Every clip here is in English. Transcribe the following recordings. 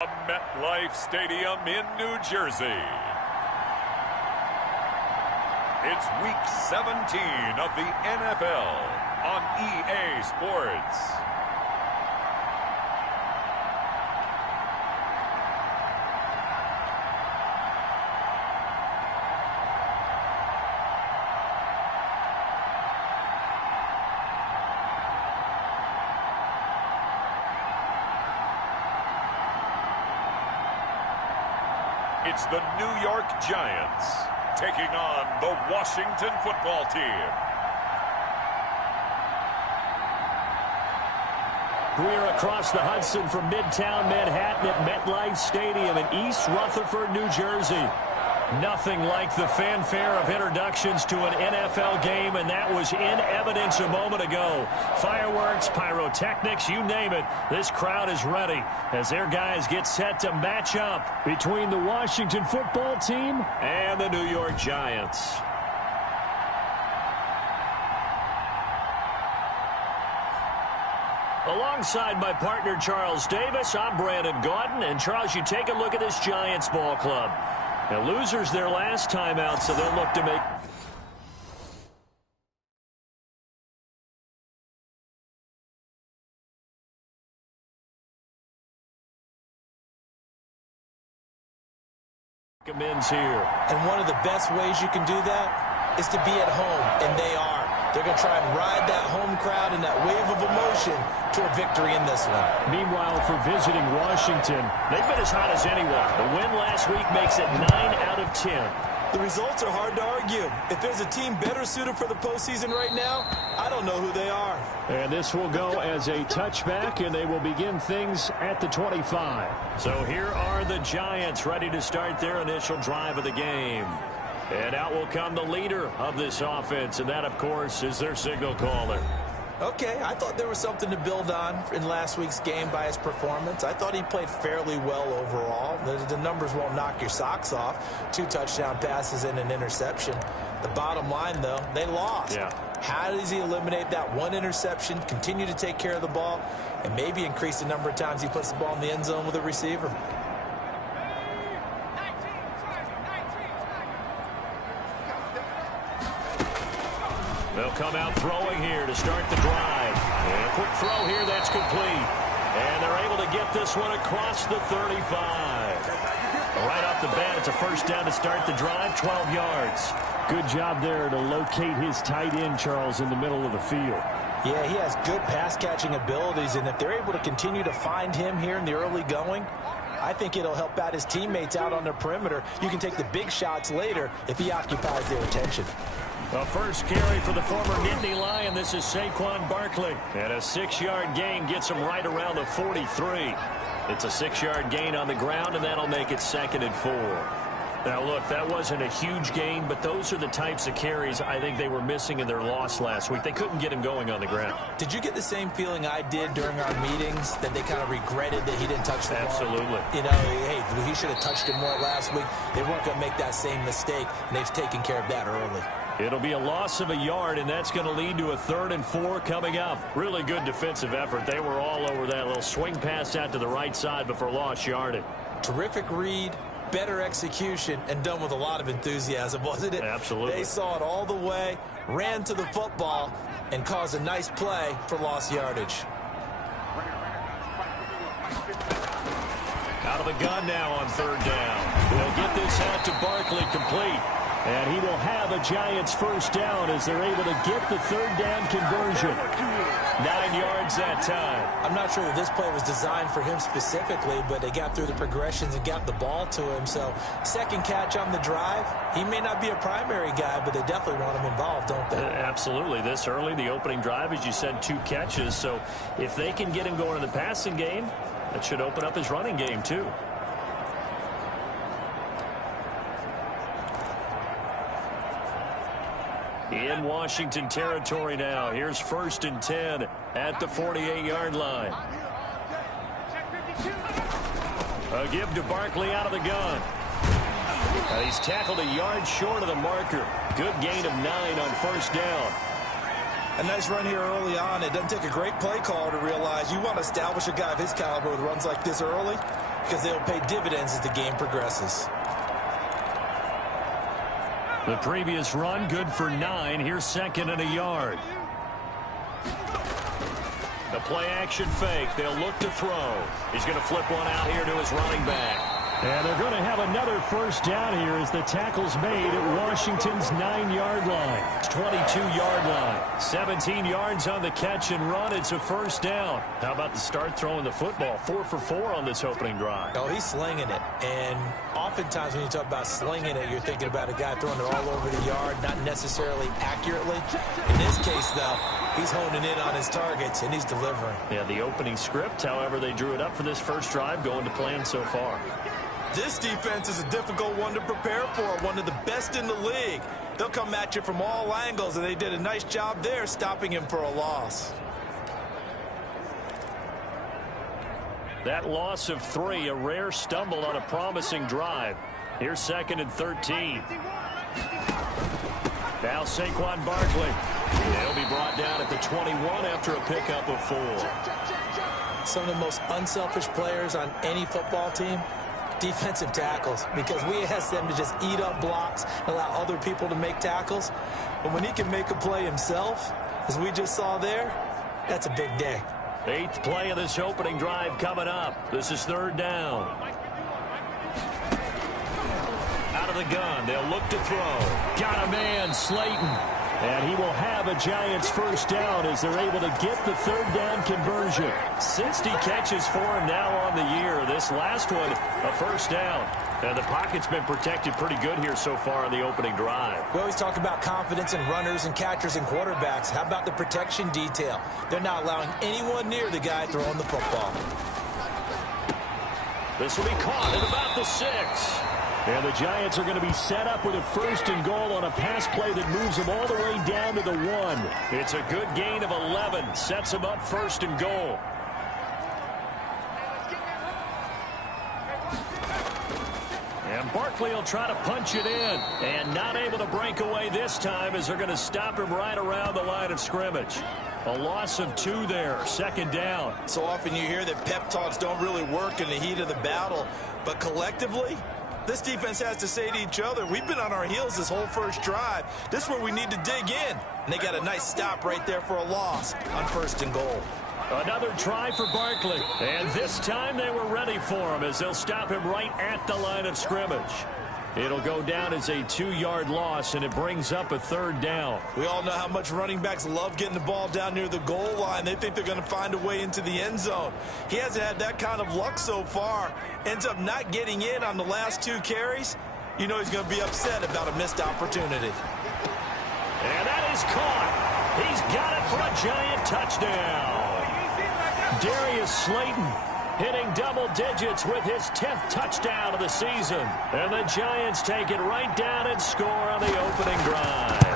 MetLife Stadium in New Jersey. It's week 17 of the NFL on EA Sports. It's the New York Giants taking on the Washington football team. We're across the Hudson from Midtown Manhattan at MetLife Stadium in East Rutherford, New Jersey. Nothing like the fanfare of introductions to an NFL game, and that was in evidence a moment ago. Fireworks, pyrotechnics, you name it. This crowd is ready as their guys get set to match up between the Washington football team and the New York Giants. Alongside my partner, Charles Davis, I'm Brandon Gordon. And, Charles, you take a look at this Giants ball club. Now, losers their last time out, so they'll look to make... amends here. And one of the best ways you can do that is to be at home, and they are. They're going to try and ride that home crowd and that wave of emotion to a victory in this one. Meanwhile, for visiting Washington, they've been as hot as anyone. The win last week makes it 9 out of 10. The results are hard to argue. If there's a team better suited for the postseason right now, I don't know who they are. And this will go as a touchback, and they will begin things at the 25. So here are the Giants ready to start their initial drive of the game. And out will come the leader of this offense, and that, of course, is their signal caller. Okay, I thought there was something to build on in last week's game by his performance. I thought he played fairly well overall. The numbers won't knock your socks off. 2 touchdown passes and an interception. The bottom line, though, they lost. Yeah. How does he eliminate that one interception, continue to take care of the ball, and maybe increase the number of times he puts the ball in the end zone with a receiver? They'll come out throwing here to start the drive. And a quick throw here, that's complete. And they're able to get this one across the 35. Right off the bat, it's a first down to start the drive, 12 yards. Good job there to locate his tight end, Charles, in the middle of the field. Yeah, he has good pass-catching abilities, and if they're able to continue to find him here in the early going, I think it'll help out his teammates out on the perimeter. You can take the big shots later if he occupies their attention. The first carry for the former Nittany Lion. This is Saquon Barkley. And a 6-yard gain gets him right around the 43. It's a 6-yard gain on the ground, and that'll make it 2nd and 4. Now, look, that wasn't a huge gain, but those are the types of carries I think they were missing in their loss last week. They couldn't get him going on the ground. Did you get the same feeling I did during our meetings, that they kind of regretted that he didn't touch the ball? Absolutely. You know, hey, he should have touched it more last week. They weren't going to make that same mistake, and they've taken care of that early. It'll be a loss of a yard, and that's going to lead to a 3rd and 4 coming up. Really good defensive effort. They were all over that little swing pass out to the right side before lost yardage. Terrific read, better execution, and done with a lot of enthusiasm, wasn't it? Absolutely. They saw it all the way, ran to the football, and caused a nice play for lost yardage. Out of the gun now on 3rd down. They'll get this out to Barkley, complete. And he will have a Giants first down as they're able to get the 3rd down conversion. 9 yards that time. I'm not sure that this play was designed for him specifically, but they got through the progressions and got the ball to him. So, second catch on the drive. He may not be a primary guy, but they definitely want him involved, don't they? Absolutely. This early, the opening drive, as you said, 2 catches. So, if they can get him going in the passing game, that should open up his running game, too. In Washington territory now. Here's 1st and 10 at the 48-yard line. A give to Barkley out of the gun. He's tackled a yard short of the marker. Good gain of 9 on 1st down. A nice run here early on. It doesn't take a great play caller to realize you want to establish a guy of his caliber with runs like this early. because they'll pay dividends as the game progresses. The previous run, good for 9. Here's second and a yard. The play-action fake. They'll look to throw. He's going to flip one out here to his running back. And they're going to have another first down here as the tackle's made at Washington's 9-yard line. 22-yard line. 17 yards on the catch and run. It's a first down. How about the start throwing the football? 4 for 4 on this opening drive. Oh, he's slinging it. And oftentimes when you talk about slinging it, you're thinking about a guy throwing it all over the yard, not necessarily accurately. In this case, though, he's honing in on his targets, and he's delivering. Yeah, the opening script, however they drew it up for this first drive, going to plan so far. This defense is a difficult one to prepare for, one of the best in the league. They'll come at you from all angles, and they did a nice job there stopping him for a loss. That loss of 3, a rare stumble on a promising drive. Here's second and 13. Now Saquon Barkley. He'll be brought down at the 21 after a pickup of 4. Some of the most unselfish players on any football team, defensive tackles, because we ask them to just eat up blocks and allow other people to make tackles. But when he can make a play himself, as we just saw there, that's a big day. 8th play of this opening drive coming up. This is third down. Out of the gun. They'll look to throw. Got a man, Slayton. And he will have a Giants first down as they're able to get the third down conversion. 60 catches for him now on the year. This last one, a first down. And the pocket's been protected pretty good here so far in the opening drive. We always talk about confidence in runners and catchers and quarterbacks. How about the protection detail? They're not allowing anyone near the guy throwing the football. This will be caught at about the 6. And the Giants are going to be set up with a first and goal on a pass play that moves them all the way down to the 1. It's a good gain of 11. Sets them up first and goal. And Barkley will try to punch it in. And not able to break away this time as they're going to stop him right around the line of scrimmage. A loss of 2 there. Second down. So often you hear that pep talks don't really work in the heat of the battle. But collectively, this defense has to say to each other, we've been on our heels this whole first drive. This is where we need to dig in. And they got a nice stop right there for a loss on first and goal. Another try for Barkley. And this time they were ready for him as they'll stop him right at the line of scrimmage. It'll go down as a 2-yard loss, and it brings up a third down. We all know how much running backs love getting the ball down near the goal line. They think they're going to find a way into the end zone. He hasn't had that kind of luck so far. Ends up not getting in on the last 2 carries. You know he's going to be upset about a missed opportunity. And that is caught. He's got it for a Giant touchdown. Darius Slayton hitting double digits with his 10th touchdown of the season. And the Giants take it right down and score on the opening drive.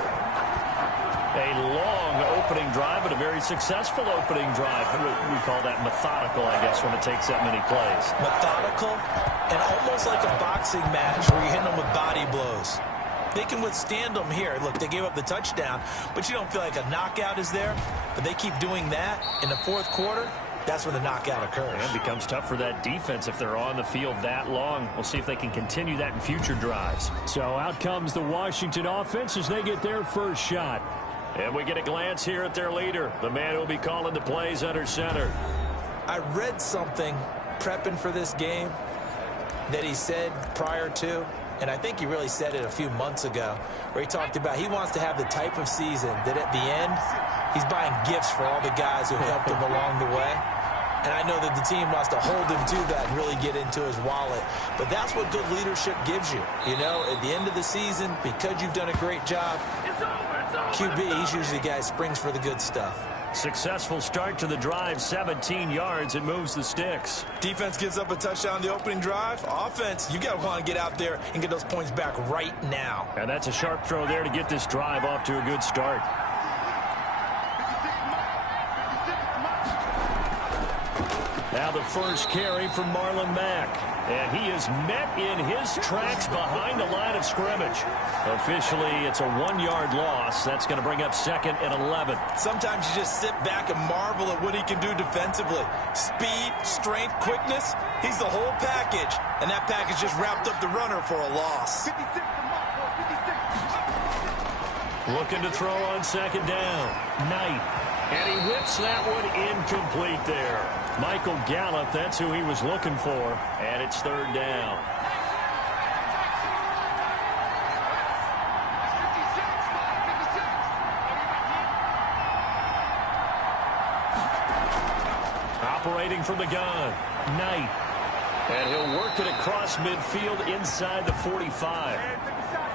A long opening drive, but a very successful opening drive. We call that methodical, I guess, when it takes that many plays. Methodical and almost like a boxing match where you're hitting them with body blows. They can withstand them here. Look, they gave up the touchdown, but you don't feel like a knockout is there. But they keep doing that in the fourth quarter. That's when the knockout occurs. And it becomes tough for that defense if they're on the field that long. We'll see if they can continue that in future drives. So out comes the Washington offense as they get their first shot. And we get a glance here at their leader, the man who will be calling the plays under center. I read something prepping for this game that he said prior to, and I think he really said it a few months ago, where he talked about he wants to have the type of season that at the end, he's buying gifts for all the guys who helped him along the way. And I know that the team wants to hold him to that and really get into his wallet. But that's what good leadership gives you. You know, at the end of the season, because you've done a great job, QB, he's usually the guy who springs for the good stuff. Successful start to the drive, 17 yards, and moves the sticks. Defense gives up a touchdown on the opening drive. Offense, you got to want to get out there and get those points back right now. And that's a sharp throw there to get this drive off to a good start. Now Now the first carry from Marlon Mack. And he is met in his tracks behind the line of scrimmage. Officially, it's a 1-yard loss. That's going to bring up 2nd and 11. Sometimes you just sit back and marvel at what he can do defensively. Speed, strength, quickness. He's the whole package. And that package just wrapped up the runner for a loss. Looking to throw on 2nd down. Knight. And he whips that one incomplete there. Michael Gallup, that's who he was looking for. And it's 3rd down. Operating from the gun. Knight. And he'll work it across midfield inside the 45.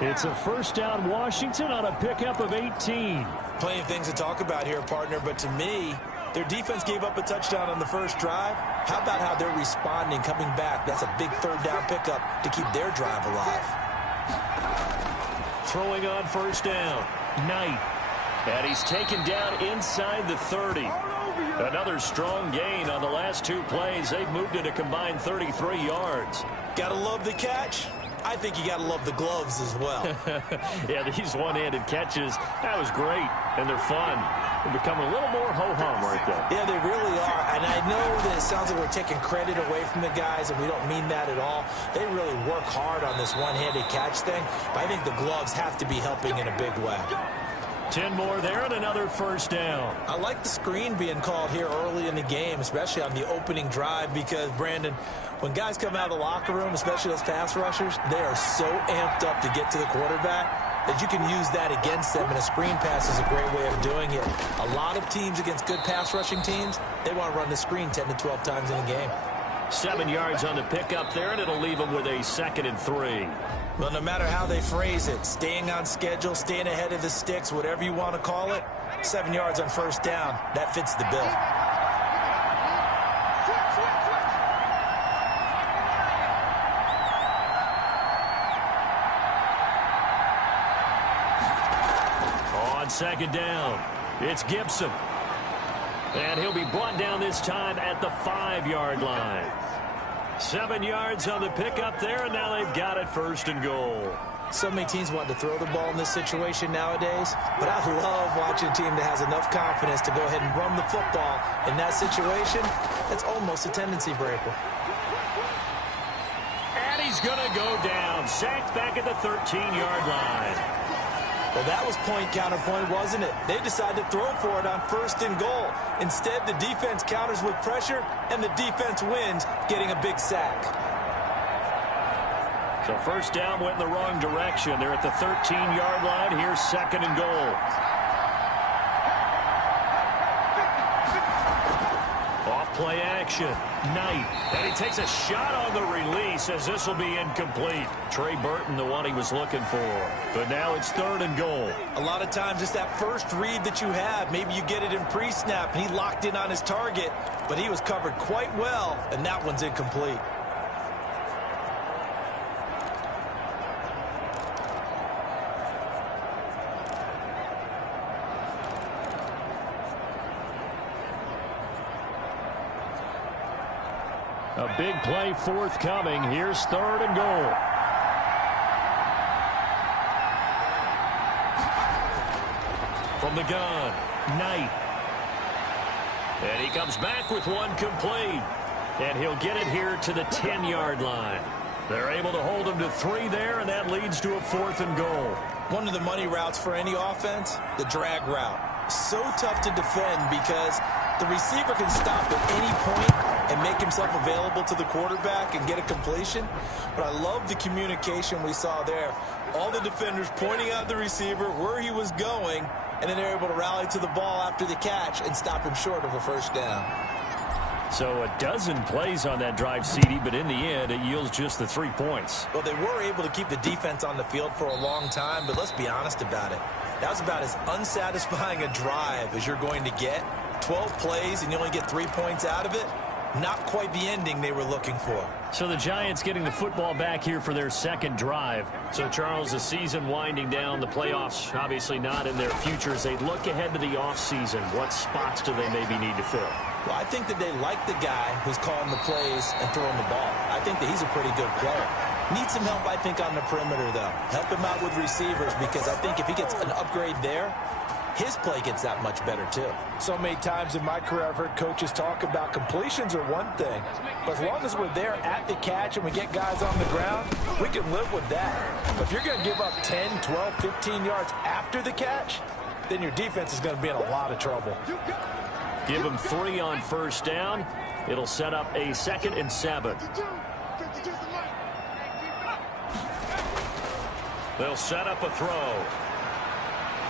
It's a 1st down Washington on a pickup of 18. Plenty of things to talk about here, partner, but to me, their defense gave up a touchdown on the first drive. How about how they're responding, coming back? That's a big 3rd down pickup to keep their drive alive. Throwing on 1st down. Knight. And he's taken down inside the 30. Another strong gain on the last 2 plays. They've moved it a combined 33 yards. Gotta love the catch. I think you got to love the gloves as well. Yeah, these one-handed catches, that was great, and they're fun. They're becoming a little more ho-hum right there. Yeah, they really are, and I know that it sounds like we're taking credit away from the guys, and we don't mean that at all. They really work hard on this one-handed catch thing, but I think the gloves have to be helping in a big way. 10 more there and another 1st down. I like the screen being called here early in the game, especially on the opening drive, because, Brandon, when guys come out of the locker room, especially those pass rushers, they are so amped up to get to the quarterback that you can use that against them, and a screen pass is a great way of doing it. A lot of teams against good pass rushing teams, they want to run the screen 10 to 12 times in a game. 7 yards on the pickup there, and it'll leave them with a 2nd and 3. Well, no matter how they phrase it, staying on schedule, staying ahead of the sticks, whatever you want to call it, 7 yards on 1st down, that fits the bill. On 2nd down, it's Gibson. And he'll be brought down this time at the 5-yard line. 7 yards on the pickup there, and now they've got it 1st and goal. So many teams want to throw the ball in this situation nowadays, but I love watching a team that has enough confidence to go ahead and run the football in that situation. That's almost a tendency breaker. And he's going to go down, sacked back at the 13-yard line. Well, that was point counterpoint, wasn't it? They decided to throw for it on 1st and goal. Instead, the defense counters with pressure, and the defense wins, getting a big sack. So 1st down went in the wrong direction. They're at the 13-yard line. Here's 2nd and goal. Off play action. Knight. And he takes a shot on the release as this will be incomplete. Trey Burton, the one he was looking for. But now it's 3rd and goal. A lot of times it's that first read that you have. Maybe you get it in pre-snap, and he locked in on his target, but he was covered quite well, and that one's incomplete. A big play forthcoming. Here's 3rd and goal. From the gun, Knight. And he comes back with one complete. And he'll get it here to the 10-yard line. They're able to hold him to 3 there, and that leads to a 4th and goal. One of the money routes for any offense, the drag route. So tough to defend because the receiver can stop at any point and make himself available to the quarterback and get a completion. But I love the communication we saw there. All the defenders pointing out the receiver where he was going, and then they're able to rally to the ball after the catch and stop him short of a 1st down. So a dozen plays on that drive, CD, but in the end, it yields just the 3 points. Well, they were able to keep the defense on the field for a long time, but let's be honest about it. That was about as unsatisfying a drive as you're going to get. 12 plays and you only get 3 points out of it. Not quite the ending they were looking for. So the Giants getting the football back here for their 2nd drive. So, Charles, the season winding down, the playoffs obviously not in their future. As they look ahead to the offseason, what spots do they maybe need to fill? Well, I think that they like the guy who's calling the plays and throwing the ball. I think that he's a pretty good player. Needs some help, I think, on the perimeter, though. Help him out with receivers, because I think if he gets an upgrade there, his play gets that much better, too. So many times in my career, I've heard coaches talk about completions are one thing, but as long as we're there at the catch and we get guys on the ground, we can live with that. But if you're going to give up 10, 12, 15 yards after the catch, then your defense is going to be in a lot of trouble. Give them 3 on first down. It'll set up a 2nd and 7. They'll set up a throw.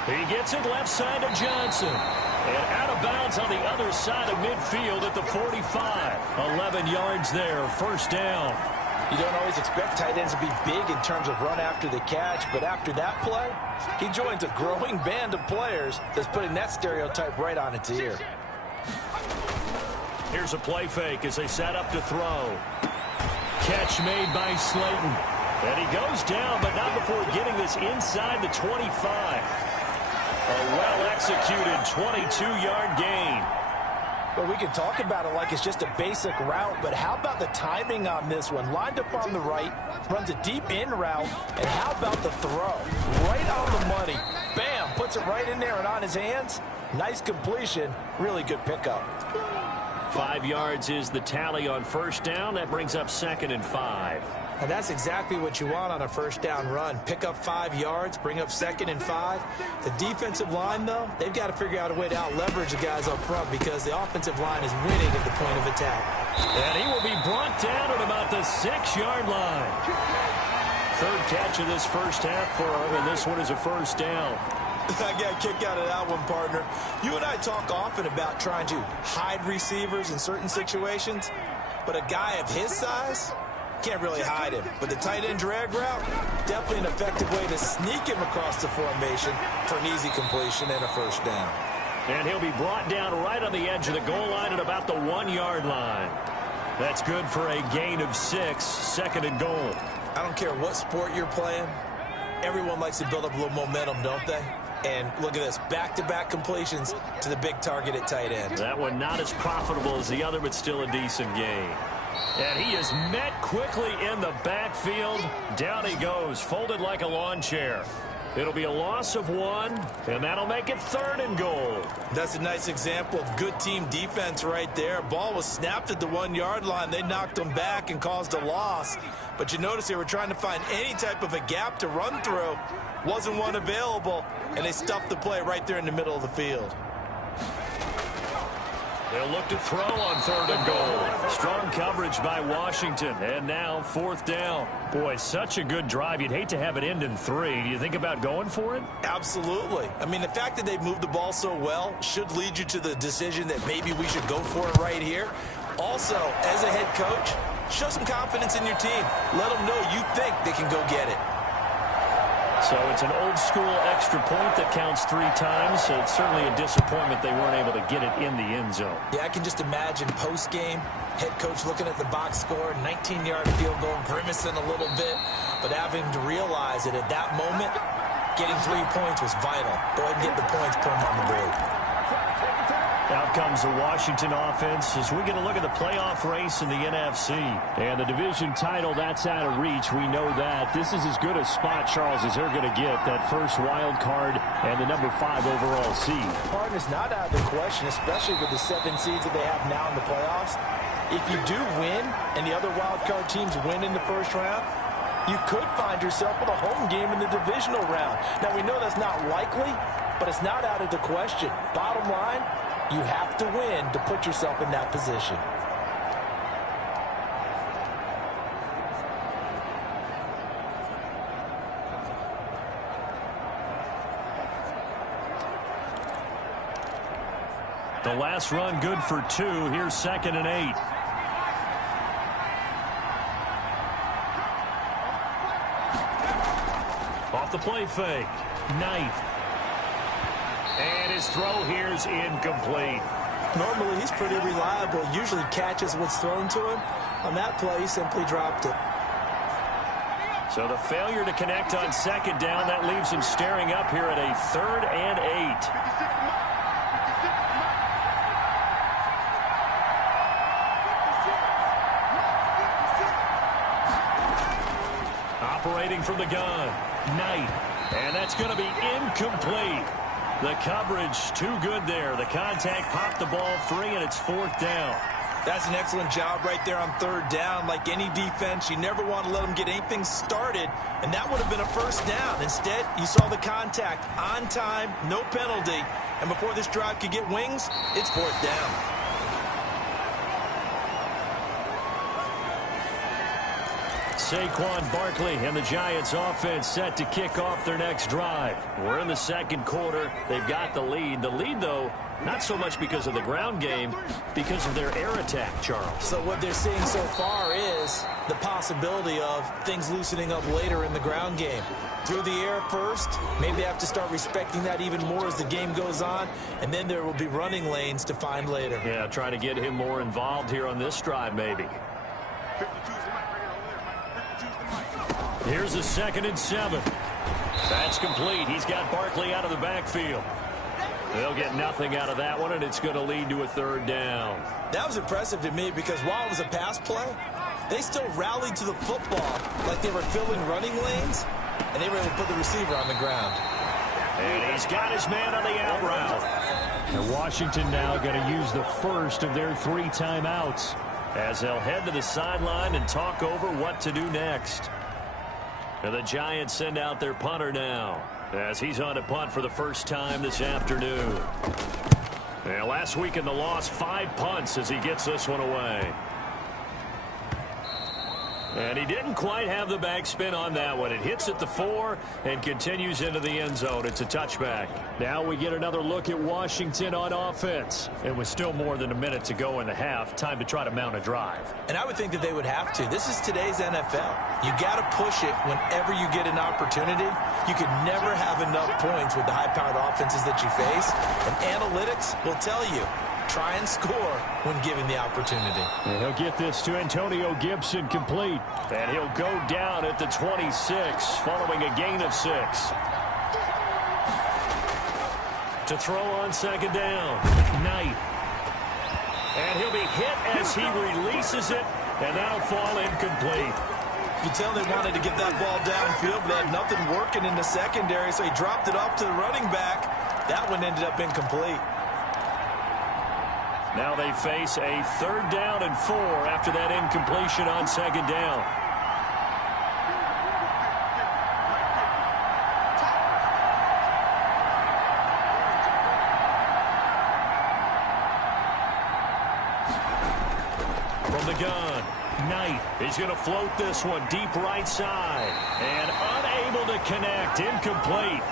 He gets it left side to Johnson. And out of bounds on the other side of midfield at the 45. 11 yards there, first down. You don't always expect tight ends to be big in terms of run after the catch, but after that play, he joins a growing band of players that's putting that stereotype right on its ear. Here's a play fake as they set up to throw. Catch made by Slayton. And he goes down, but not before getting this inside the 25. A well-executed 22-yard gain. Well, we can talk about it like it's just a basic route, but how about the timing on this one? Lined up on the right, runs a deep in route, and how about the throw? Right on the money. Bam, puts it right in there and on his hands. Nice completion, really good pickup. 5 yards is the tally on first down. That brings up 2nd and 5. And that's exactly what you want on a first down run. Pick up 5 yards, bring up 2nd and 5. The defensive line, though, they've got to figure out a way to out-leverage the guys up front because the offensive line is winning at the point of attack. And he will be brought down at about the 6-yard line. 3rd catch of this first half for him, and this one is a first down. I got a kick out of that one, partner. You and I talk often about trying to hide receivers in certain situations, but a guy of his size can't really hide him. But the tight end drag route, definitely an effective way to sneak him across the formation for an easy completion and a first down. And he'll be brought down right on the edge of the goal line at about the 1-yard line. That's good for a gain of 6, 2nd and goal. I don't care what sport you're playing. Everyone likes to build up a little momentum, don't they? And look at this, back-to-back completions to the big target at tight end. That one not as profitable as the other, but still a decent gain. And he is met quickly in the backfield. Down he goes, folded like a lawn chair. It'll be a loss of 1, and that'll make it 3rd and goal. That's a nice example of good team defense right there. Ball was snapped at the 1-yard line. They knocked him back and caused a loss. But you notice they were trying to find any type of a gap to run through. Wasn't one available, and they stuffed the play right there in the middle of the field. They'll look to throw on 3rd and goal. Strong coverage by Washington. And now 4th down. Boy, such a good drive. You'd hate to have it end in 3. Do you think about going for it? Absolutely. I mean, the fact that they've moved the ball so well should lead you to the decision that maybe we should go for it right here. Also, as a head coach, show some confidence in your team. Let them know you think they can go get it. So it's an old-school extra point that counts 3 times. So it's certainly a disappointment they weren't able to get it in the end zone. Yeah, I can just imagine post-game, head coach looking at the box score, 19-yard field goal, grimacing a little bit, but having to realize that at that moment, getting 3 points was vital. Go ahead and get the points, put them on the board. Out comes the Washington offense as we get a look at the playoff race in the NFC. And the division title, that's out of reach. We know that. This is as good a spot, Charles, as they're going to get. That first wild card and the number 5 overall seed. Partner's not out of the question, especially with the 7 seeds that they have now in the playoffs. If you do win and the other wild card teams win in the first round, you could find yourself with a home game in the divisional round. Now, we know that's not likely, but it's not out of the question. Bottom line, you have to win to put yourself in that position. The last run good for 2. Here's 2nd and 8. Off the play fake. Knight. And his throw here's incomplete. Normally, he's pretty reliable. Usually catches what's thrown to him. On that play, he simply dropped it. So the failure to connect on 2nd down, that leaves him staring up here at a 3rd and 8. Operating from the gun. Knight. And that's going to be incomplete. The coverage too good there. The contact popped the ball free, and it's 4th down. That's an excellent job right there on 3rd down. Like any defense, you never want to let them get anything started, and that would have been a 1st down. Instead, you saw the contact on time, no penalty, and before this drive could get wings, it's 4th down. Saquon Barkley and the Giants offense set to kick off their next drive. We're in the 2nd quarter. They've got the lead. The lead, though, not so much because of the ground game, because of their air attack, Charles. So what they're seeing so far is the possibility of things loosening up later in the ground game. Through the air first, maybe they have to start respecting that even more as the game goes on, and then there will be running lanes to find later. Yeah, try to get him more involved here on this drive, maybe. Here's a 2nd and 7. That's complete. He's got Barkley out of the backfield. They'll get nothing out of that one, and it's going to lead to a 3rd down. That was impressive to me because while it was a pass play, they still rallied to the football like they were filling running lanes, and they were able to put the receiver on the ground. And he's got his man on the out route. And Washington now going to use the first of their 3 timeouts, as they'll head to the sideline and talk over what to do next. And the Giants send out their punter now, as he's on a punt for the first time this afternoon. And last week in the loss, 5 punts as he gets this one away. And he didn't quite have the backspin on that one. It hits at the 4 and continues into the end zone. It's a touchback. Now we get another look at Washington on offense. And with still more than a minute to go in the half, time to try to mount a drive. And I would think that they would have to. This is today's NFL. You got to push it whenever you get an opportunity. You could never have enough points with the high-powered offenses that you face. And analytics will tell you, try and score when given the opportunity. And he'll get this to Antonio Gibson complete. And he'll go down at the 26 following a gain of 6. To throw on 2nd down. Knight. And he'll be hit as he releases it, and that'll fall incomplete. You tell they wanted to get that ball downfield, but they had nothing working in the secondary, so he dropped it off to the running back. That one ended up incomplete. Now they face a 3rd down and 4 after that incompletion on 2nd down. From the gun, Knight. He's going to float this one deep right side. And unable to connect. Incomplete.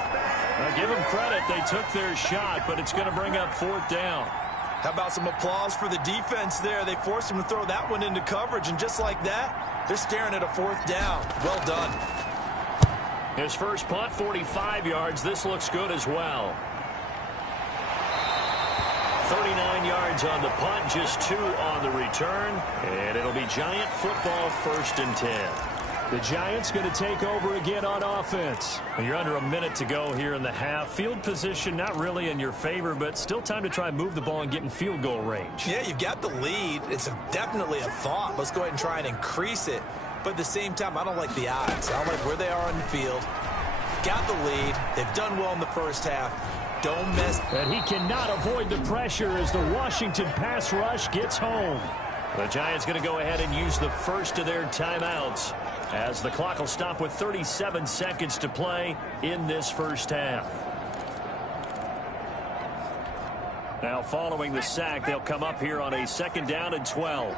Now give them credit. They took their shot, but it's going to bring up 4th down. How about some applause for the defense there? They forced him to throw that one into coverage, and just like that, they're staring at a 4th down. Well done. His first punt, 45 yards. This looks good as well. 39 yards on the punt, just 2 on the return. And it'll be Giant football, 1st and 10. The Giants going to take over again on offense. You're under a minute to go here in the half. Field position not really in your favor, but still time to try and move the ball and get in field goal range. Yeah, you've got the lead. It's definitely a thought. Let's go ahead and try and increase it. But at the same time, I don't like the odds. I don't like where they are on the field. Got the lead. They've done well in the first half. Don't miss. And he cannot avoid the pressure as the Washington pass rush gets home. The Giants going to go ahead and use the first of their timeouts, as the clock will stop with 37 seconds to play in this first half. Now following the sack, they'll come up here on a 2nd down and 12.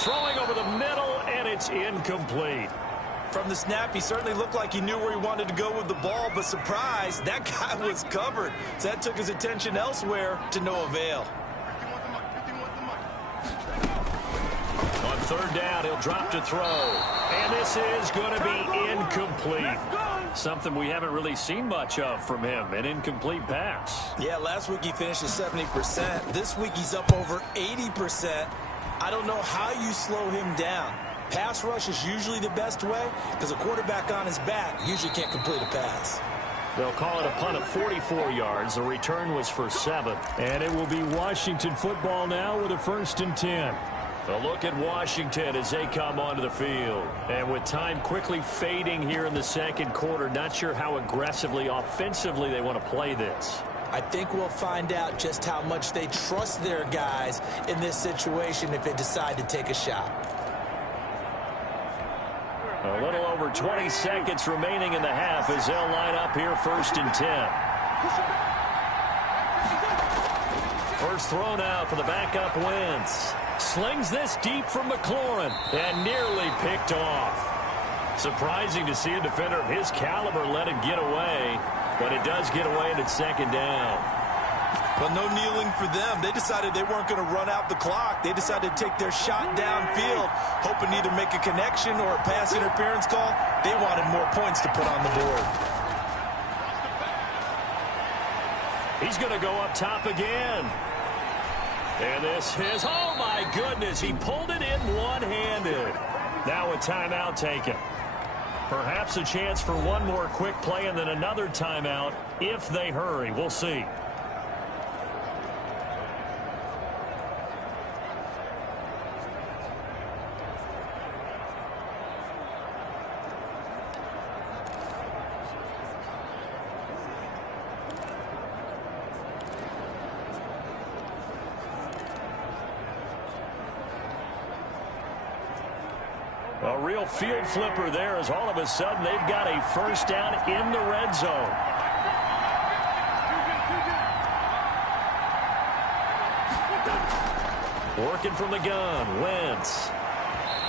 Throwing over the middle, and it's incomplete. From the snap, he certainly looked like he knew where he wanted to go with the ball, but surprise, that guy was covered. So that took his attention elsewhere to no avail. On 3rd down, he'll drop to throw. And this is going to be incomplete. Something we haven't really seen much of from him, an incomplete pass. Yeah, last week he finished at 70%. This week he's up over 80%. I don't know how you slow him down. Pass rush is usually the best way because a quarterback on his back usually can't complete a pass. They'll call it a punt of 44 yards. The return was for 7. And it will be Washington football now with a 1st and 10. A look at Washington as they come onto the field. And with time quickly fading here in the second quarter, not sure how aggressively, offensively they want to play this. I think we'll find out just how much they trust their guys in this situation if they decide to take a shot. A little over 20 seconds remaining in the half as they'll line up here 1st and 10. First throw now for the backup Wentz. Slings this deep from McLaurin and nearly picked off. Surprising to see a defender of his caliber let it get away, but it does get away and it's 2nd down. But no kneeling for them. They decided they weren't going to run out the clock. They decided to take their shot downfield, hoping to either make a connection or a pass interference call. They wanted more points to put on the board. He's going to go up top again. And this is, oh my goodness, he pulled it in one-handed. Now a timeout taken. Perhaps a chance for one more quick play and then another timeout if they hurry. We'll see. A real field flipper there as all of a sudden they've got a 1st down in the red zone. Working from the gun, Wentz.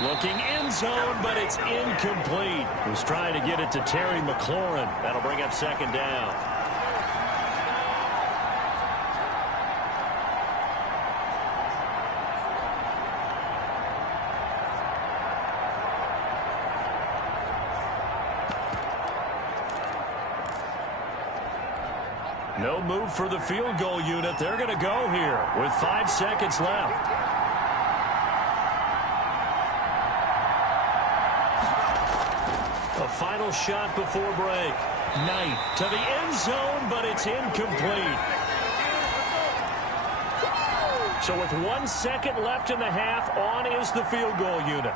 Looking end zone, but it's incomplete. Was trying to get it to Terry McLaurin. That'll bring up 2nd down. No move for the field goal unit. They're going to go here with 5 seconds left. A final shot before break. Knight to the end zone, but it's incomplete. So with 1 second left in the half, on is the field goal unit.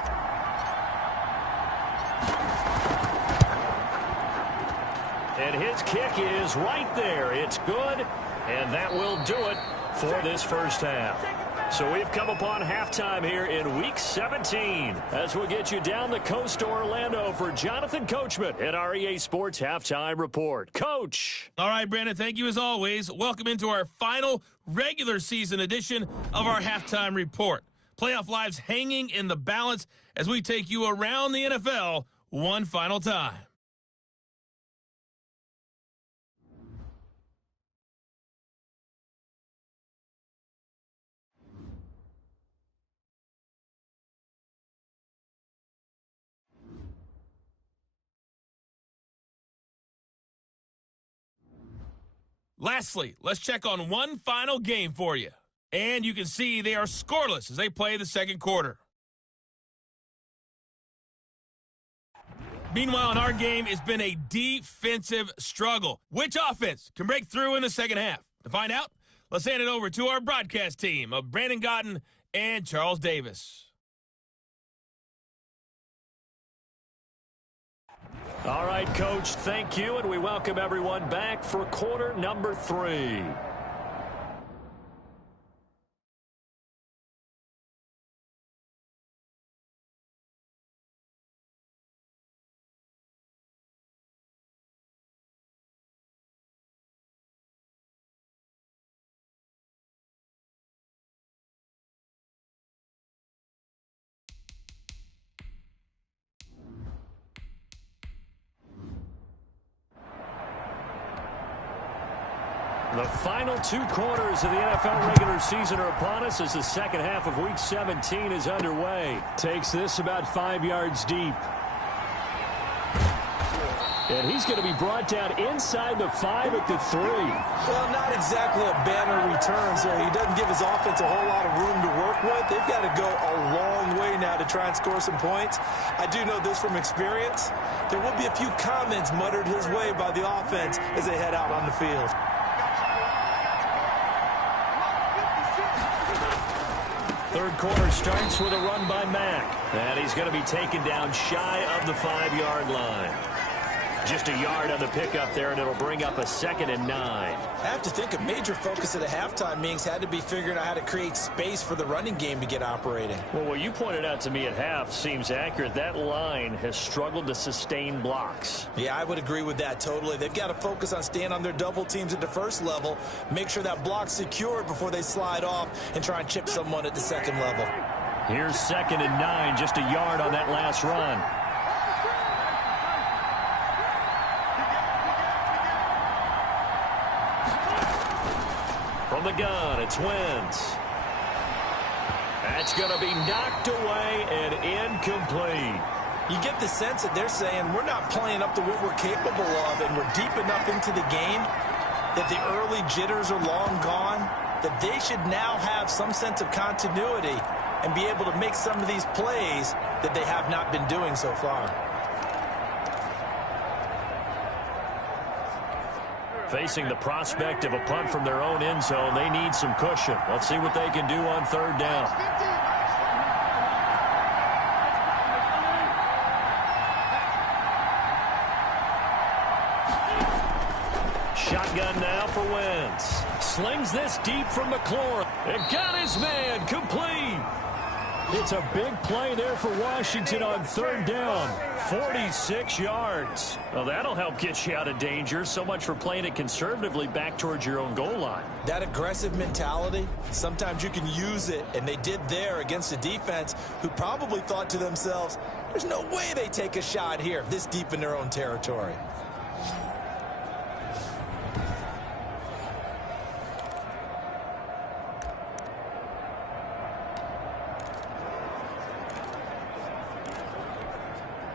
And his kick is right there. It's good, and that will do it for this first half. So we've come upon halftime here in Week 17 as we'll get you down the coast to Orlando for Jonathan Coachman at our EA Sports Halftime Report. Coach. All right, Brandon, thank you as always. Welcome into our final regular season edition of our Halftime Report. Playoff lives hanging in the balance as we take you around the NFL one final time. Lastly, let's check on one final game for you. And you can see they are scoreless as they play the second quarter. Meanwhile, in our game, it's been a defensive struggle. Which offense can break through in the second half? To find out, let's hand it over to our broadcast team of Brandon Gotten and Charles Davis. All right, Coach, thank you, and we welcome everyone back for quarter number 3. The final 2 quarters of the NFL regular season are upon us as the second half of Week 17 is underway. Takes this about 5 yards deep. And he's going to be brought down inside the 5 at the 3. Well, not exactly a banner return, so he doesn't give his offense a whole lot of room to work with. They've got to go a long way now to try and score some points. I do know this from experience. There will be a few comments muttered his way by the offense as they head out on the field. Third quarter starts with a run by Mack. And he's going to be taken down shy of the 5-yard line. Just a yard on the pickup there, and it'll bring up a 2nd and 9. I have to think a major focus at the halftime meetings had to be figuring out how to create space for the running game to get operating. Well, what you pointed out to me at half seems accurate. That line has struggled to sustain blocks. Yeah, I would agree with that totally. They've got to focus on staying on their double teams at the first level, make sure that block's secured before they slide off and try and chip someone at the second level. Here's 2nd and 9, just a yard on that last run. From the gun, it's Wentz. That's going to be knocked away and incomplete. You get the sense that they're saying we're not playing up to what we're capable of, and we're deep enough into the game that the early jitters are long gone, that they should now have some sense of continuity and be able to make some of these plays that they have not been doing so far. Facing the prospect of a punt from their own end zone, they need some cushion. Let's see what they can do on 3rd down. Shotgun now for Wentz. Slings this deep from McLaurin. And got his man complete. It's a big play there for Washington on 3rd down. 46 yards. Well, that'll help get you out of danger. So much for playing it conservatively back towards your own goal line. That aggressive mentality, sometimes you can use it, and they did there against a defense who probably thought to themselves, there's no way they take a shot here this deep in their own territory.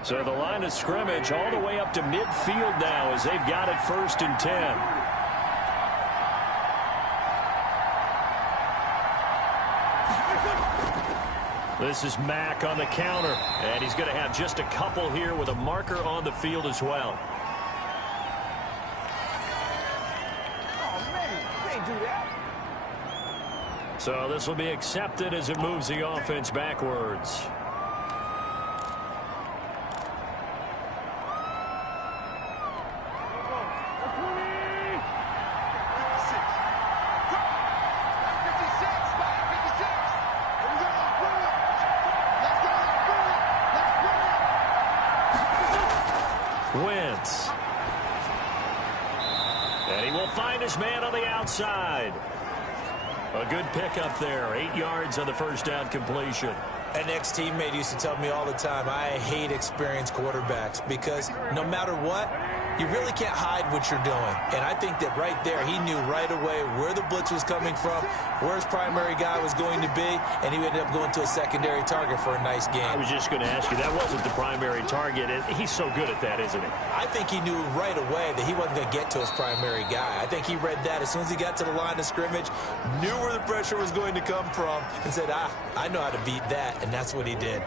So the line of scrimmage all the way up to midfield now as they've got it 1st and 10. This is Mack on the counter, and he's going to have just a couple here with a marker on the field as well. Oh, man, you can't do that. So this will be accepted as it moves the offense backwards. Wentz. And he will find his man on the outside. A good pickup there. 8 yards on the 1st down completion. An ex-teammate used to tell me all the time, I hate experienced quarterbacks because no matter what, you really can't hide what you're doing. And I think that right there, he knew right away where the blitz was coming from, where his primary guy was going to be, and he ended up going to a secondary target for a nice game. I was just going to ask you, that wasn't the primary target. He's so good at that, isn't he? I think he knew right away that he wasn't going to get to his primary guy. I think he read that as soon as he got to the line of scrimmage, knew where the pressure was going to come from, and said, I know how to beat that, and that's what he did.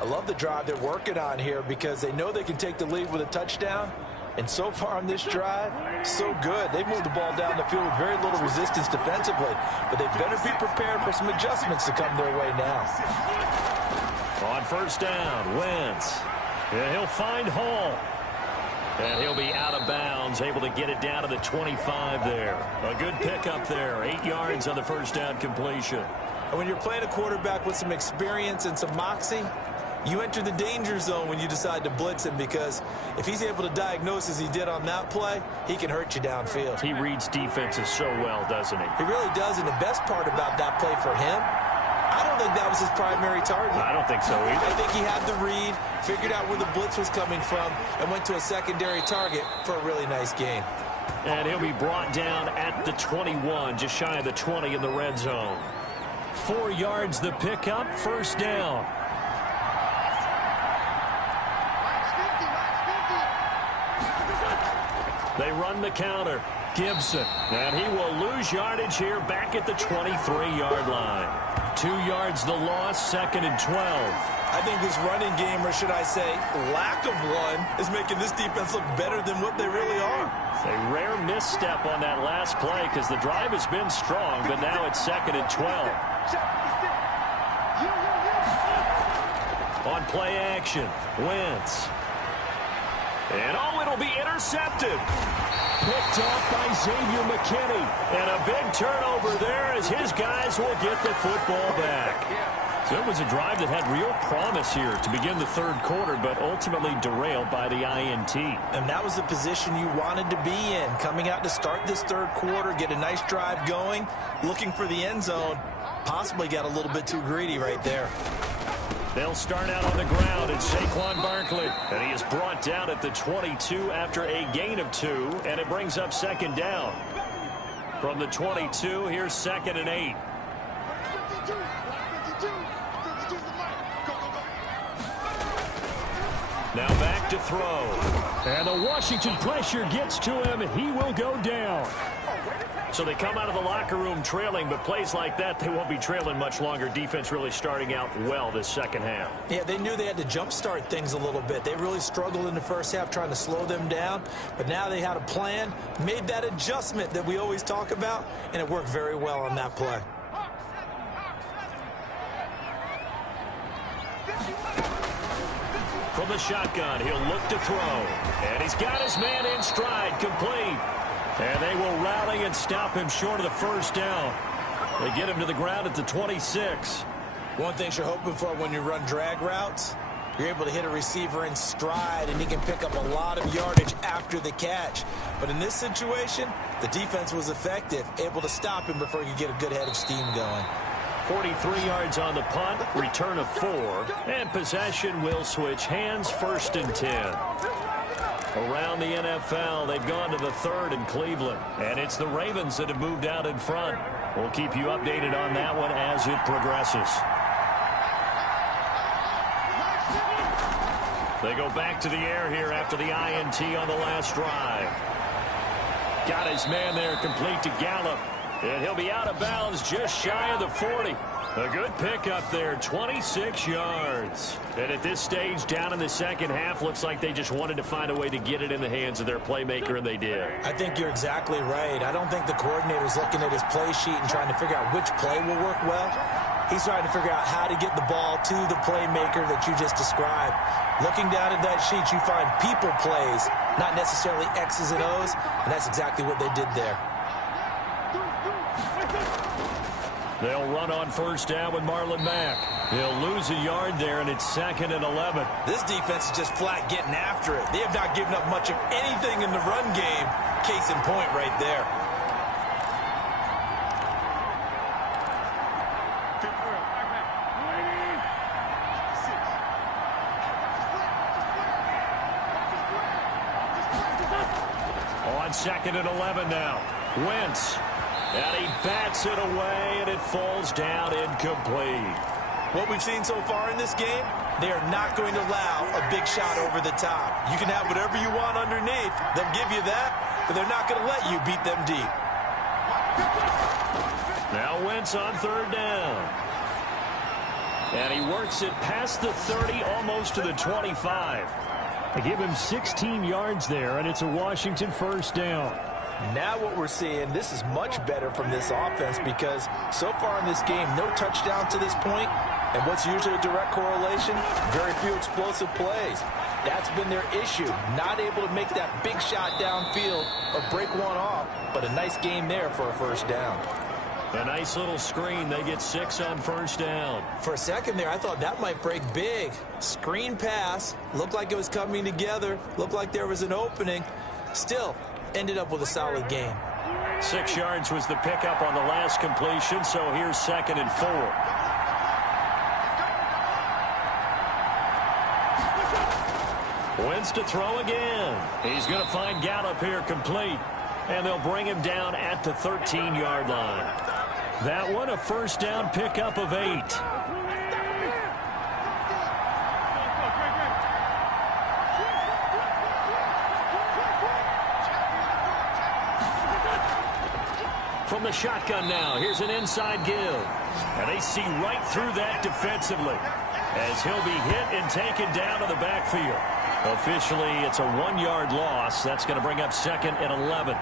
I love the drive they're working on here because they know they can take the lead with a touchdown. And so far on this drive, so good. They moved the ball down the field with very little resistance defensively. But they better be prepared for some adjustments to come their way now. On 1st down, Wentz. And he'll find Hall. And he'll be out of bounds, able to get it down to the 25 there. A good pickup there. 8 yards on the 1st down completion. And when you're playing a quarterback with some experience and some moxie, you enter the danger zone when you decide to blitz him because if he's able to diagnose as he did on that play, he can hurt you downfield. He reads defenses so well, doesn't he? He really does, and the best part about that play for him, I don't think that was his primary target. I don't think so either. I think he had the read, figured out where the blitz was coming from, and went to a secondary target for a really nice game. And he'll be brought down at the 21, just shy of the 20 in the red zone. 4 yards the pickup, 1st down. They run the counter. Gibson, and he will lose yardage here back at the 23-yard line. 2 yards the loss, 2nd and 12. I think this running game, or should I say lack of one, is making this defense look better than what they really are. A rare misstep on that last play because the drive has been strong, but now it's 2nd and 12. On play action, Wentz. And it'll be intercepted. Picked off by Xavier McKinney. And a big turnover there as his guys will get the football back. So it was a drive that had real promise here to begin the third quarter, but ultimately derailed by the INT. And that was the position you wanted to be in. Coming out to start this third quarter, get a nice drive going, looking for the end zone. Possibly got a little bit too greedy right there. They'll start out on the ground. It's Saquon Barkley. And he is brought down at the 22 after a gain of 2. And it brings up 2nd down. From the 22, here's 2nd and 8. Now back to throw. And the Washington pressure gets to him. He will go down. So they come out of the locker room trailing, but plays like that, they won't be trailing much longer. Defense really starting out well this second half. Yeah, they knew they had to jumpstart things a little bit. They really struggled in the first half trying to slow them down, but now they had a plan, made that adjustment that we always talk about, and it worked very well on that play. From the shotgun, he'll look to throw. And he's got his man in stride, complete. And they will rally and stop him short of the first down. They get him to the ground at the 26. One thing you're hoping for when you run drag routes, you're able to hit a receiver in stride, and he can pick up a lot of yardage after the catch. But in this situation, the defense was effective, able to stop him before he could get a good head of steam going. 43 yards on the punt, return of 4, and possession will switch hands, 1st and 10. Around the NFL, they've gone to the 3rd in Cleveland, and it's the Ravens that have moved out in front. We'll keep you updated on that one as it progresses. They go back to the air here after the INT on the last drive. Got his man there, complete to Gallup. And he'll be out of bounds just shy of the 40. A good pickup there, 26 yards. And at this stage, down in the second half, looks like they just wanted to find a way to get it in the hands of their playmaker, and they did. I think you're exactly right. I don't think the coordinator's looking at his play sheet and trying to figure out which play will work well. He's trying to figure out how to get the ball to the playmaker that you just described. Looking down at that sheet, you find people plays, not necessarily X's and O's, and that's exactly what they did there. They'll run on 1st down with Marlon Mack. He'll lose a yard there, and it's 2nd and 11. This defense is just flat getting after it. They have not given up much of anything in the run game. Case in point right there. On 2nd and 11 now. Wentz. And he bats it away, and it falls down incomplete. What we've seen so far in this game, they are not going to allow a big shot over the top. You can have whatever you want underneath. They'll give you that, but they're not going to let you beat them deep. Now Wentz on 3rd down. And he works it past the 30, almost to the 25. They give him 16 yards there, and it's a Washington 1st down. Now what we're seeing, this is much better from this offense because so far in this game, no touchdown to this point, and what's usually a direct correlation, very few explosive plays. That's been their issue, not able to make that big shot downfield or break one off, but a nice game there for a 1st down. A nice little screen. They get 6 on 1st down. For a second there, I thought that might break big. Screen pass, looked like it was coming together, looked like there was an opening. Still, ended up with a solid game. 6 yards was the pickup on the last completion, so here's 2nd and 4. Wentz to throw again. He's going to find Gallup here complete, and they'll bring him down at the 13-yard line. That one a 1st down pickup of 8. from the shotgun now. Here's an inside give. And they see right through that defensively as he'll be hit and taken down to the backfield. Officially, it's a 1-yard loss. That's going to bring up second and 11.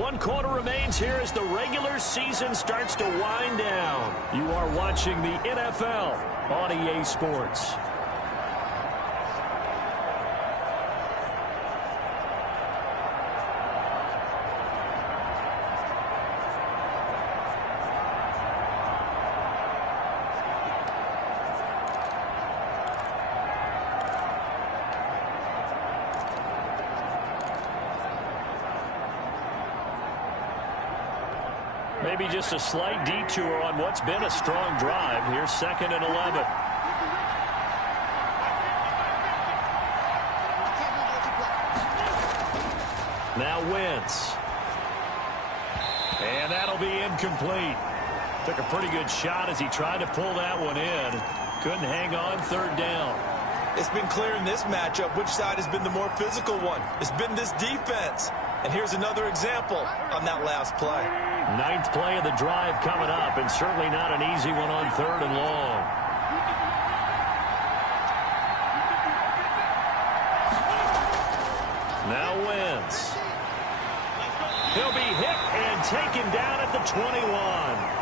One quarter remains here as the regular season starts to wind down. You are watching the NFL on EA Sports. Maybe just a slight detour on what's been a strong drive. Here's second and 11. Now Wentz. And that'll be incomplete. Took a pretty good shot as he tried to pull that one in. Couldn't hang on third down. It's been clear in this matchup which side has been the more physical one. It's been this defense. And here's another example on that last play. Ninth play of the drive coming up, and certainly not an easy one on third and long. Now Wentz. He'll be hit and taken down at the 21.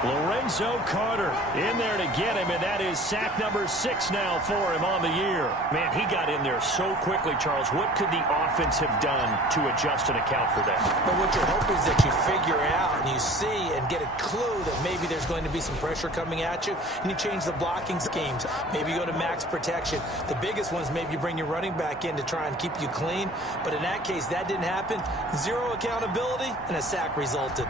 Lorenzo Carter in there to get him, and that is sack number 6 now for him on the year. Man, he got in there so quickly, Charles. What could the offense have done to adjust and account for that? But what you're hoping is that you figure out and you see and get a clue that maybe there's going to be some pressure coming at you, and you change the blocking schemes. Maybe you go to max protection. The biggest one is maybe you bring your running back in to try and keep you clean. But in that case, that didn't happen. Zero accountability, and a sack resulted.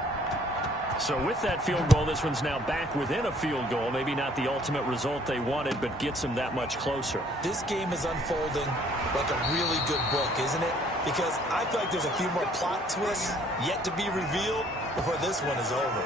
So with that field goal, this one's now back within a field goal. Maybe not the ultimate result they wanted, but gets them that much closer. This game is unfolding like a really good book, isn't it? Because I feel like there's a few more plot twists yet to be revealed before this one is over.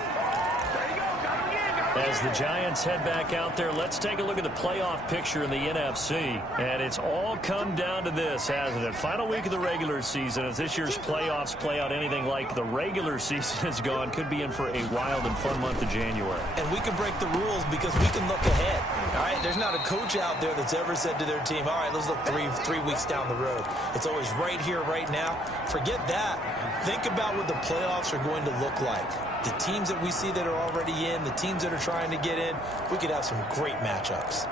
As the Giants head back out there, let's take a look at the playoff picture in the NFC. And it's all come down to this, hasn't it? Final week of the regular season. As this year's playoffs play out anything like the regular season has gone, could be in for a wild and fun month of January. And we can break the rules because we can look ahead. All right, there's not a coach out there that's ever said to their team, all right, let's look three weeks down the road. It's always right here, right now. Forget that. Think about what the playoffs are going to look like. The teams that we see that are already in, the teams that are trying to get in, we could have some great matchups.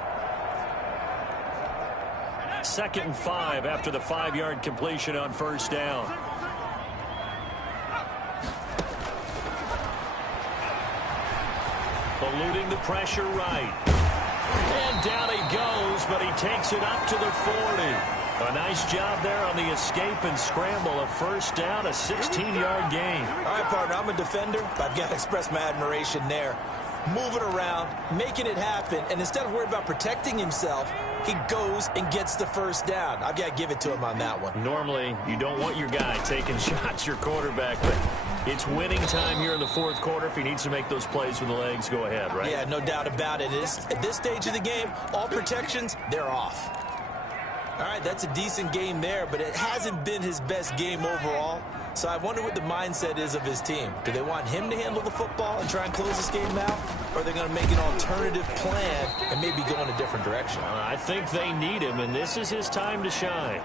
2nd and 5 after the 5-yard completion on first down. Eluding the pressure right. And down he goes, but he takes it up to the 40. A nice job there on the escape and scramble. A first down, a 16-yard gain. All right, partner, I'm a defender, but I've got to express my admiration there. Moving around, making it happen, and instead of worried about protecting himself, he goes and gets the first down. I've got to give it to him on that one. Normally, you don't want your guy taking shots, your quarterback, but it's winning time here in the 4th quarter. If he needs to make those plays with the legs, go ahead, right? Yeah, no doubt about it. At this stage of the game, all protections, they're off. All right, that's a decent game there, but it hasn't been his best game overall. So I wonder what the mindset is of his team. Do they want him to handle the football and try and close this game out? Or are they going to make an alternative plan and maybe go in a different direction? I think they need him, and this is his time to shine.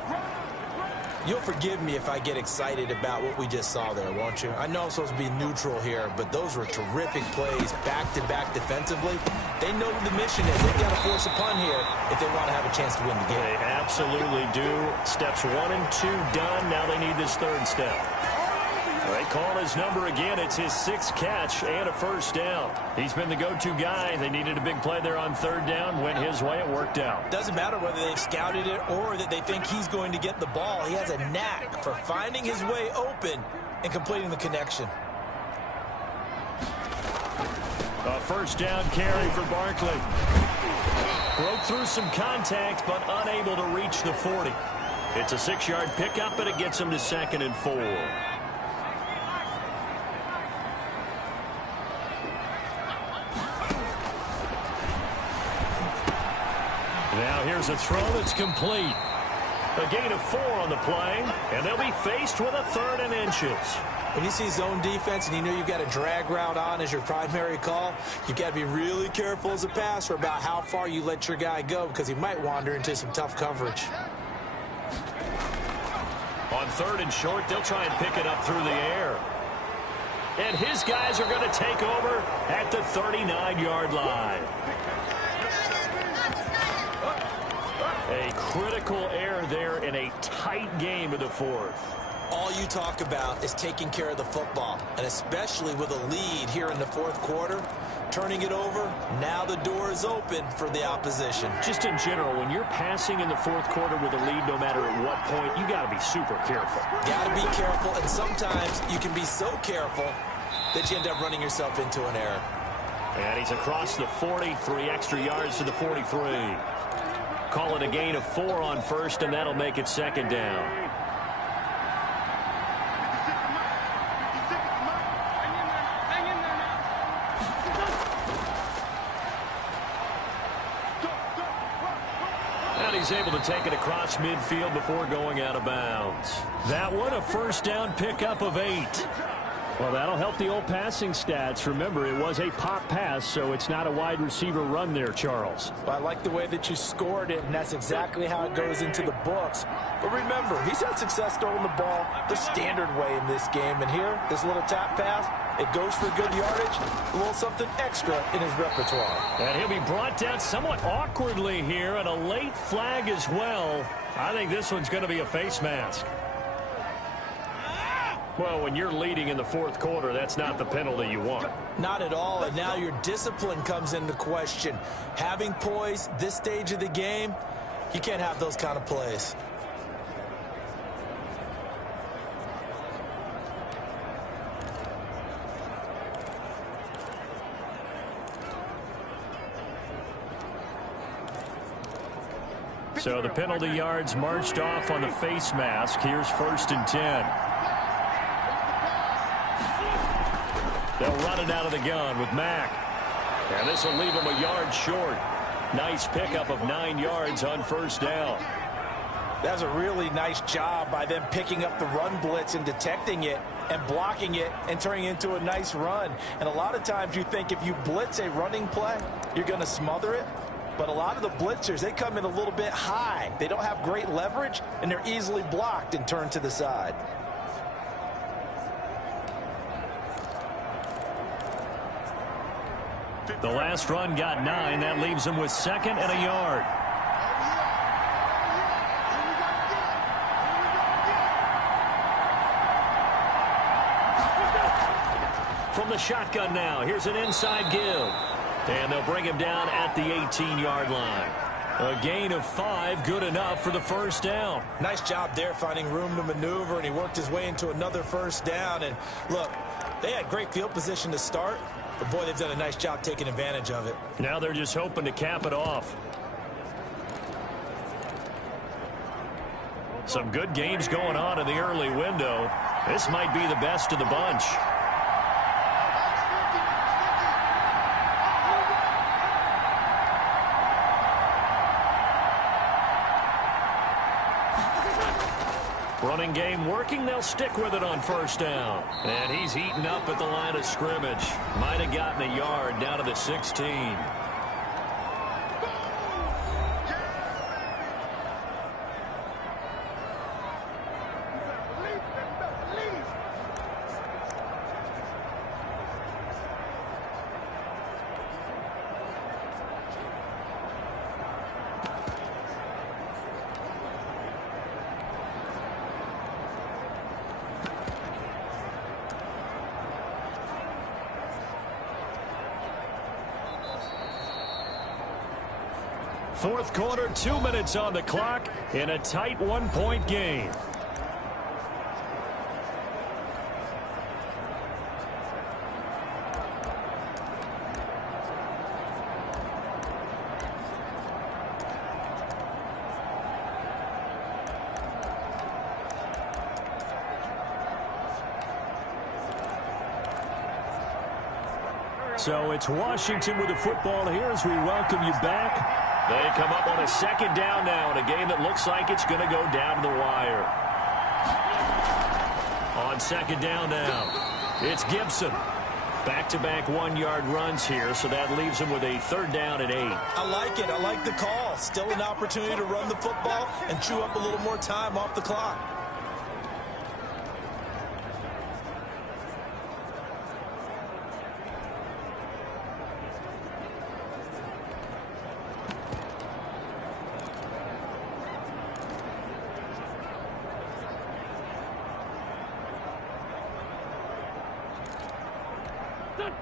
You'll forgive me if I get excited about what we just saw there, won't you? I know I'm supposed to be neutral here, but those were terrific plays back-to-back defensively. They know what the mission is. They've got to force a punt here if they want to have a chance to win the game. They absolutely do. Steps 1 and 2 done. Now they need this 3rd step. They call his number again. It's his 6th catch and a first down. He's been the go-to guy. They needed a big play there on 3rd down. Went his way. It worked out. Doesn't matter whether they've scouted it or that they think he's going to get the ball. He has a knack for finding his way open and completing the connection. A first down carry for Barkley. Broke through some contact, but unable to reach the 40. It's a 6-yard pickup, and it gets him to 2nd and 4. Now here's There's a throw that's complete. A gain of 4 on the play, and they'll be faced with a 3rd and inches. When you see zone defense and you know you've got a drag route on as your primary call, you've got to be really careful as a passer about how far you let your guy go because he might wander into some tough coverage. On 3rd and short, they'll try and pick it up through the air. And his guys are going to take over at the 39-yard line. A critical error there in a tight game of the 4th. All you talk about is taking care of the football, and especially with a lead here in the 4th quarter, turning it over, now the door is open for the opposition. Just in general, when you're passing in the 4th quarter with a lead, no matter at what point, you got to be super careful. Got to be careful, and sometimes you can be so careful that you end up running yourself into an error. And he's across the 40, 3 extra yards to the 43. Call it a gain of 4 on 1st, and that'll make it 2nd down. And he's able to take it across midfield before going out of bounds. That one, a 1st down pickup of 8. Well, that'll help the old passing stats. Remember, it was a pop pass, so it's not a wide receiver run there, Charles. Well, I like the way that you scored it, and that's exactly how it goes into the books. But remember, he's had success throwing the ball the standard way in this game. And here, this little tap pass, it goes for good yardage, a little something extra in his repertoire. And he'll be brought down somewhat awkwardly here, and a late flag as well. I think this one's going to be a face mask. Well, when you're leading in the 4th quarter, that's not the penalty you want. Not at all, and now your discipline comes into question. Having poise this stage of the game, you can't have those kind of plays. So the penalty yards marched off on the face mask. Here's 1st and 10. They'll run it out of the gun with Mack. And this will leave him a yard short. Nice pickup of 9 yards on 1st down. That's a really nice job by them picking up the run blitz and detecting it and blocking it and turning it into a nice run. And a lot of times you think if you blitz a running play, you're going to smother it. But a lot of the blitzers, they come in a little bit high. They don't have great leverage, and they're easily blocked and turned to the side. The last run got 9. That leaves him with 2nd and a yard. From the shotgun now, here's an inside give. And they'll bring him down at the 18-yard line. A gain of 5, good enough for the 1st down. Nice job there finding room to maneuver, and he worked his way into another 1st down. And look, they had great field position to start, but boy, they've done a nice job taking advantage of it. Now they're just hoping to cap it off. Some good games going on in the early window. This might be the best of the bunch. Running game working. They'll stick with it on 1st down. And he's heating up at the line of scrimmage. Might have gotten a yard down to the 16. Fourth quarter, 2 minutes on the clock in a tight 1-point game. So it's Washington with the football here as we welcome you back They come up on a second down now in a game that looks like it's going to go down to the wire. On second down now, it's Gibson. Back-to-back one-yard runs here, so that leaves him with a third down and 8. I like it. I like the call. Still an opportunity to run the football and chew up a little more time off the clock.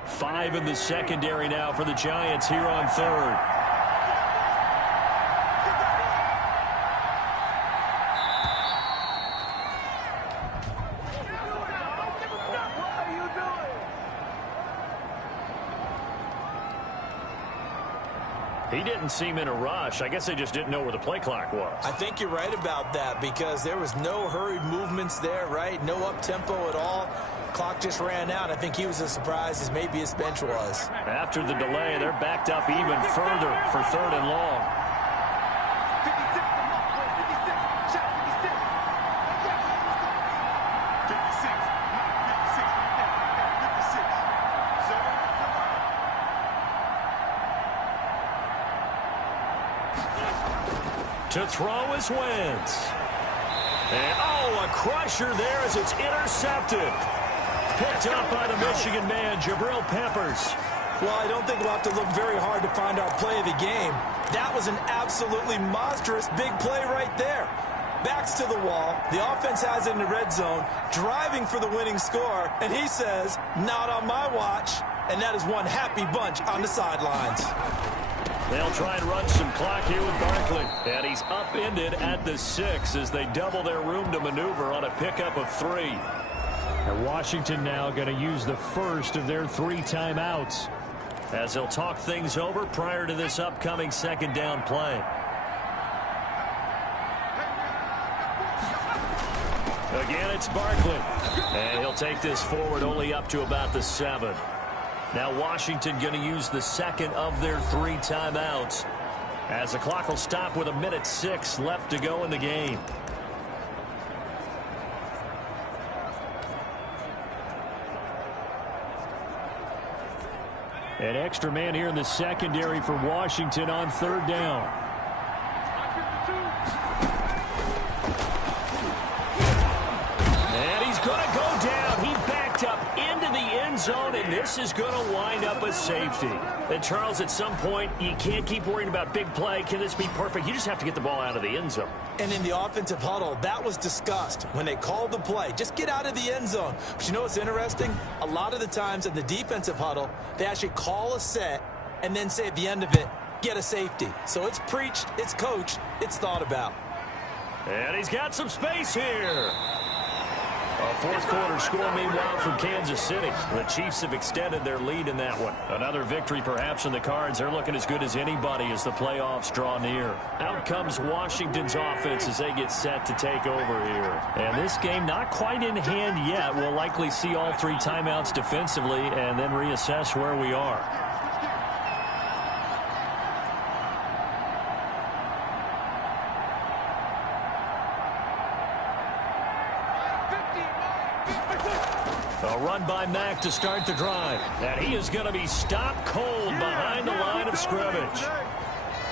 Five in the secondary now for the Giants here on third. He didn't seem in a rush. I guess they just didn't know where the play clock was. I think you're right about that because there was no hurried movements there, right? No up-tempo at all. Clock just ran out. I think he was as surprised as maybe his bench was. After the delay, they're backed up even further for third and long. To throw is Wentz. And, a crusher there as it's intercepted. Picked up by the Michigan man, Jabril Peppers. Well, I don't think we'll have to look very hard to find our play of the game. That was an absolutely monstrous big play right there. Backs to the wall. The offense has it in the red zone, driving for the winning score. And he says, not on my watch. And that is one happy bunch on the sidelines. They'll try and run some clock here with Barkley. And he's upended at the 6 as they double their room to maneuver on a pickup of 3. And Washington now going to use the first of their 3 timeouts, as they'll talk things over prior to this upcoming second down play. Again, it's Barkley. And he'll take this forward only up to about the 7. Now Washington going to use the second of their 3 timeouts, as the clock will stop with 1:06 left to go in the game. An extra man here in the secondary for Washington on third down. And he's going to go down. He backed up into the end zone, and this is going to wind up a safety. And Charles, at some point, you can't keep worrying about big play. Can this be perfect? You just have to get the ball out of the end zone. And in the offensive huddle, that was discussed when they called the play. Just get out of the end zone. But you know what's interesting? A lot of the times in the defensive huddle, they actually call a set and then say at the end of it, get a safety. So it's preached, it's coached, it's thought about. And he's got some space here. A fourth quarter score, meanwhile, from Kansas City. The Chiefs have extended their lead in that one. Another victory perhaps in the cards. They're looking as good as anybody as the playoffs draw near. Out comes Washington's offense as they get set to take over here. And this game not quite in hand yet. We'll likely see all 3 timeouts defensively and then reassess where we are. A run by Mack to start the drive. And he is going to be stopped cold behind the line of scrimmage.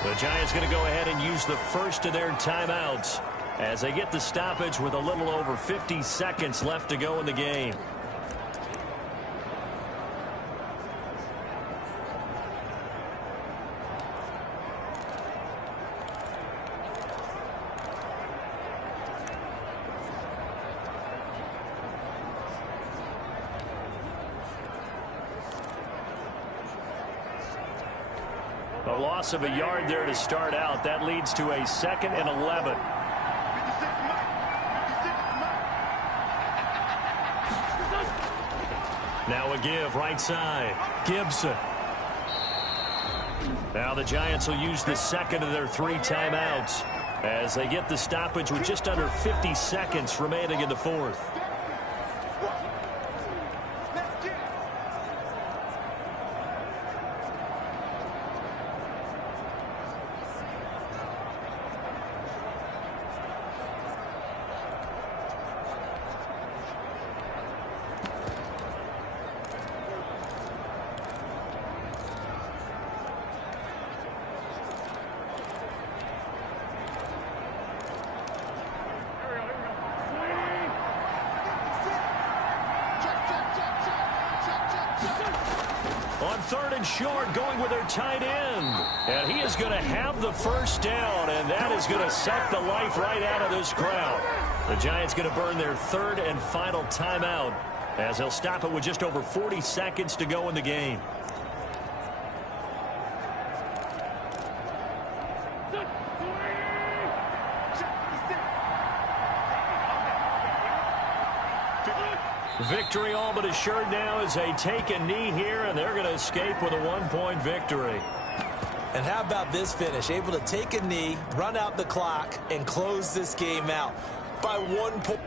The Giants going to go ahead and use the first of their timeouts as they get the stoppage with a little over 50 seconds left to go in the game. A loss of a yard there to start out. That leads to a 2nd and 11. Now a give right side. Gibson. Now the Giants will use the second of their 3 timeouts as they get the stoppage with just under 50 seconds remaining in the fourth. 3rd and short, going with their tight end. And he is going to have the first down, and that is going to suck the life right out of this crowd. The Giants going to burn their 3rd and final timeout as they'll stop it with just over 40 seconds to go in the game. Victory all but assured now as they take a knee here, and they're going to escape with a 1-point victory. And how about this finish? Able to take a knee, run out the clock, and close this game out by 1 point.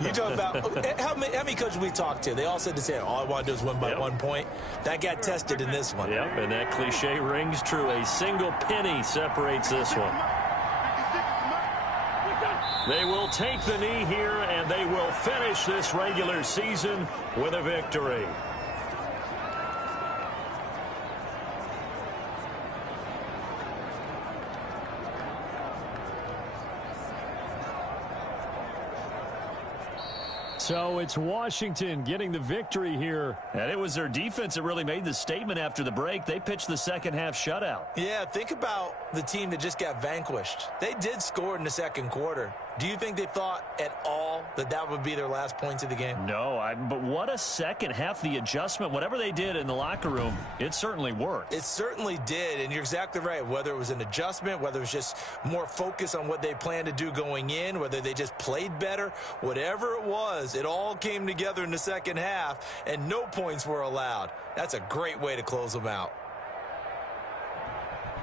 You talk about how many coaches we talked to? They all said the same. All I want to do is win by 1 point. That got tested in this one. Yep, and that cliche rings true. A single penny separates this one. They will take the knee here, and they will finish this regular season with a victory. So it's Washington getting the victory here. And it was their defense that really made the statement after the break. They pitched the second half shutout. Yeah, think about the team that just got vanquished. They did score in the second quarter. Do you think they thought at all that that would be their last points of the game? No, but what a second half. The adjustment, whatever they did in the locker room, it certainly worked. It certainly did, and you're exactly right. Whether it was an adjustment, whether it was just more focus on what they planned to do going in, whether they just played better, whatever it was, it all came together in the second half, and no points were allowed. That's a great way to close them out.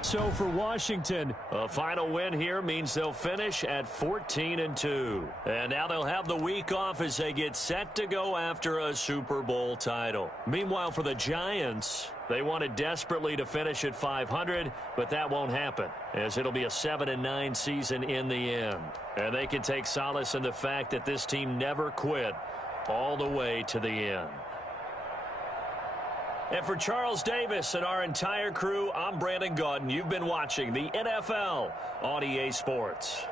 So for Washington, a final win here means they'll finish at 14-2. And now they'll have the week off as they get set to go after a Super Bowl title. Meanwhile, for the Giants, they wanted desperately to finish at 500, but that won't happen, as it'll be a 7-9 season in the end. And they can take solace in the fact that this team never quit all the way to the end. And for Charles Davis and our entire crew, I'm Brandon Gaudin. You've been watching the NFL on EA Sports.